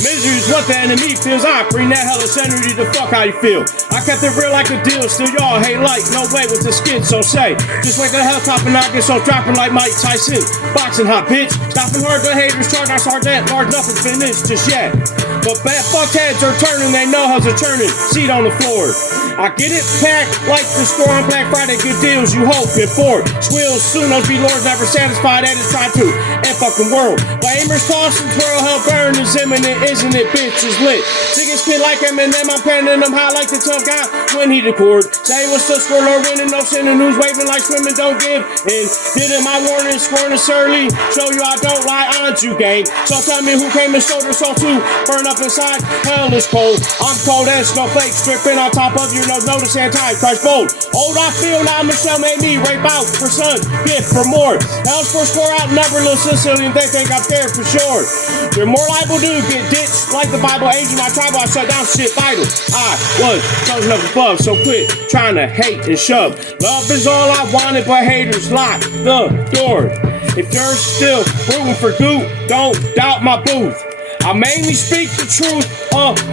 Misery's what the enemy feels. I bring that hellish energy to fuck how you feel. I kept it real like a deal, still y'all hate like no way with the skin, so say just like a helltop and I get so dropping like Mike Tyson. Boxing hot bitch, stopping hard the haters, charge our sergeant, large nothing's finished just yet. But bad fuckheads are turning, they know how's it turning. Seat on the floor. I get it packed like the store on Black Friday. Good deals you hoping for. Swills soon, those be lords never satisfied and it's tried to end fucking world. Flamers toss and twirl, hell burn is imminent, isn't it? Bitch is lit. Singing spit like Eminem, I'm panning them high like the tough guy when he record. Say what's the score or winning, no sinning, who's waving like swimming, don't give in. Didn't my warning, scoring is early. Show you I don't lie on you, gang. So tell me who came and showed us all to burn up inside. Hell is cold. I'm cold as snowflakes dripping on top of you. No notice and time, Christ bold. Old I feel now Michelle made me rape out for son, gift for more. Hell's for score out number little Sicilian, they think I'm there for sure. They're more liable to get ditched like the Bible angel. My tribal, I shut down shit vital. I was chosen up above, so quit trying to hate and shove. Love is all I wanted, but haters lock the door. If you're still rooting for goop, don't doubt my booth. I mainly speak the truth,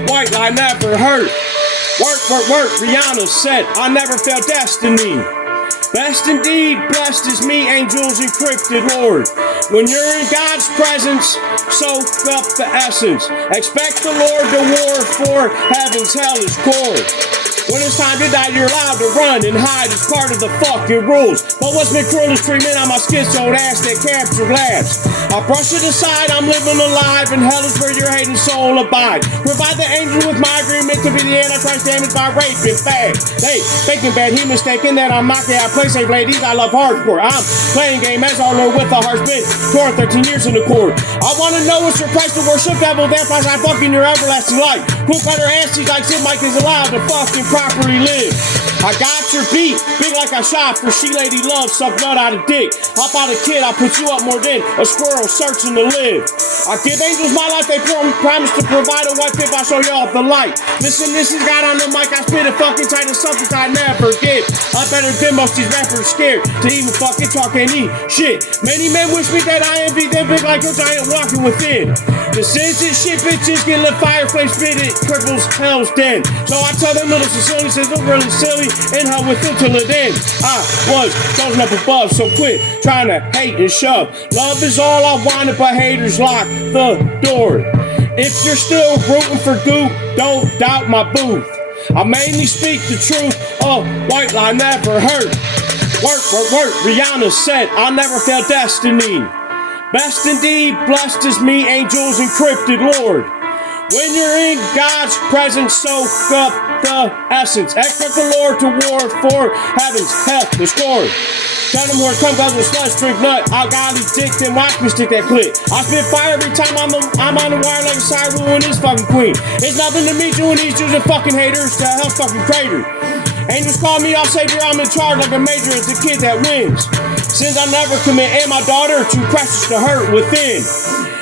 white lie never hurt. Work, work, work, Rihanna said, I never felt destiny. Best indeed, blessed is me, angels encrypted, Lord. When you're in God's presence, soak up the essence. Expect the Lord to war for heaven's hellish core. When it's time to die, you're allowed to run and hide. It's part of the fucking rules. But what's been cruel is treatment on my schizoid ass that capture laughs. I brush it aside, I'm living alive, and hell is where your hating soul abide. Provide the angel with my agreement to be the Antichrist damaged by rape and fag. Hey, thinking bad, he mistaken that I'm knocking out play safe ladies. I love hardcore. I'm playing game as our Lord with a heart spin. Torn 13 years in the court. I want to know what's your price to worship devil, therefore I fucking your everlasting life. Who cut her ass, she's like Sid Mike is allowed to fucking properly live. I got your beat, big like I shot for she lady love, suck nut out of dick. Hop out a kid, I'll put you up more than a squirrel searching to live. I give angels my life, they promise to provide a white pip, I show y'all the light. Listen, this is God on the mic, I spit it fucking tight as something I never get. I'm better than most these rappers scared to even fucking talk any shit. Many men wish me that I envy them big like a giant walking within. The sins and shit bitches get lit fire flames spit it, cripples hell's den. So I tell them little Sicilian says look really silly and hell with them till it ends. I was chosen up above, so quit trying to hate and shove. Love is all I wanted, but haters lock the door. If you're still rooting for goop, don't doubt my booth. I mainly speak the truth, white lie never hurt. Work, work, work, Rihanna said, I never felt destiny. Best indeed, blessed is me, angels encrypted, Lord. When you're in God's presence, soak up the essence. Expect the Lord to war for heaven's hell to score. Tell them where it comes, guys with slush, drink nut. I got these dick, then watch me stick that clip. I spit fire every time I'm on the wire like a siren and this fucking queen. It's nothing to me doing these dudes and fucking haters to hell's fucking crater. Angels call me, I'll savior, I'm in charge like a major, it's the kid that wins. Sins I never commit, and my daughter too precious to hurt within.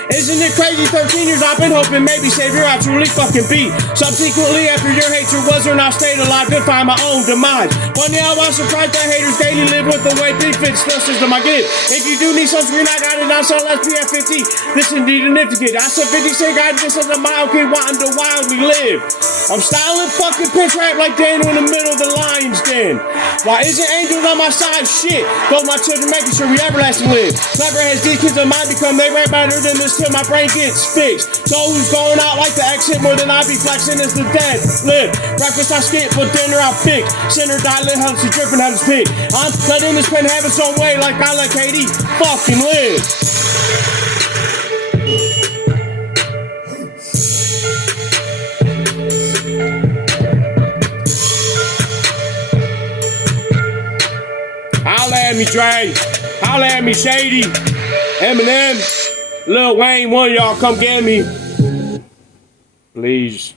Isn't it crazy? 13 years I've been hoping maybe Savior I truly fucking be. Subsequently, after your hatred was and I stayed alive to find my own demise. Funny how I surprised that haters daily live with the way defense still system I get. If you do need sunscreen, I got it on sale SPF 50. This indeed an if to get. I said 50 cent guy, this is a mild kid wanting to wildly live. I'm styling fucking pitch rap like Daniel in the middle of the lion's den. Why isn't angels on my side? Shit. Those my children making sure we everlasting live. Clever as these kids of mine become, they rap better than this till my brain gets fixed. So who's going out like the exit more than I be flexing is the dead live. Breakfast I skip, but dinner I fix. Sinner die, lit, healthy, dripping, heaven's pig. I'm letting this pen have its own way like I let Katie fucking live. Holla at me, Dre. Holla at me, Shady. Eminem. Lil Wayne, one of y'all come get me. Please.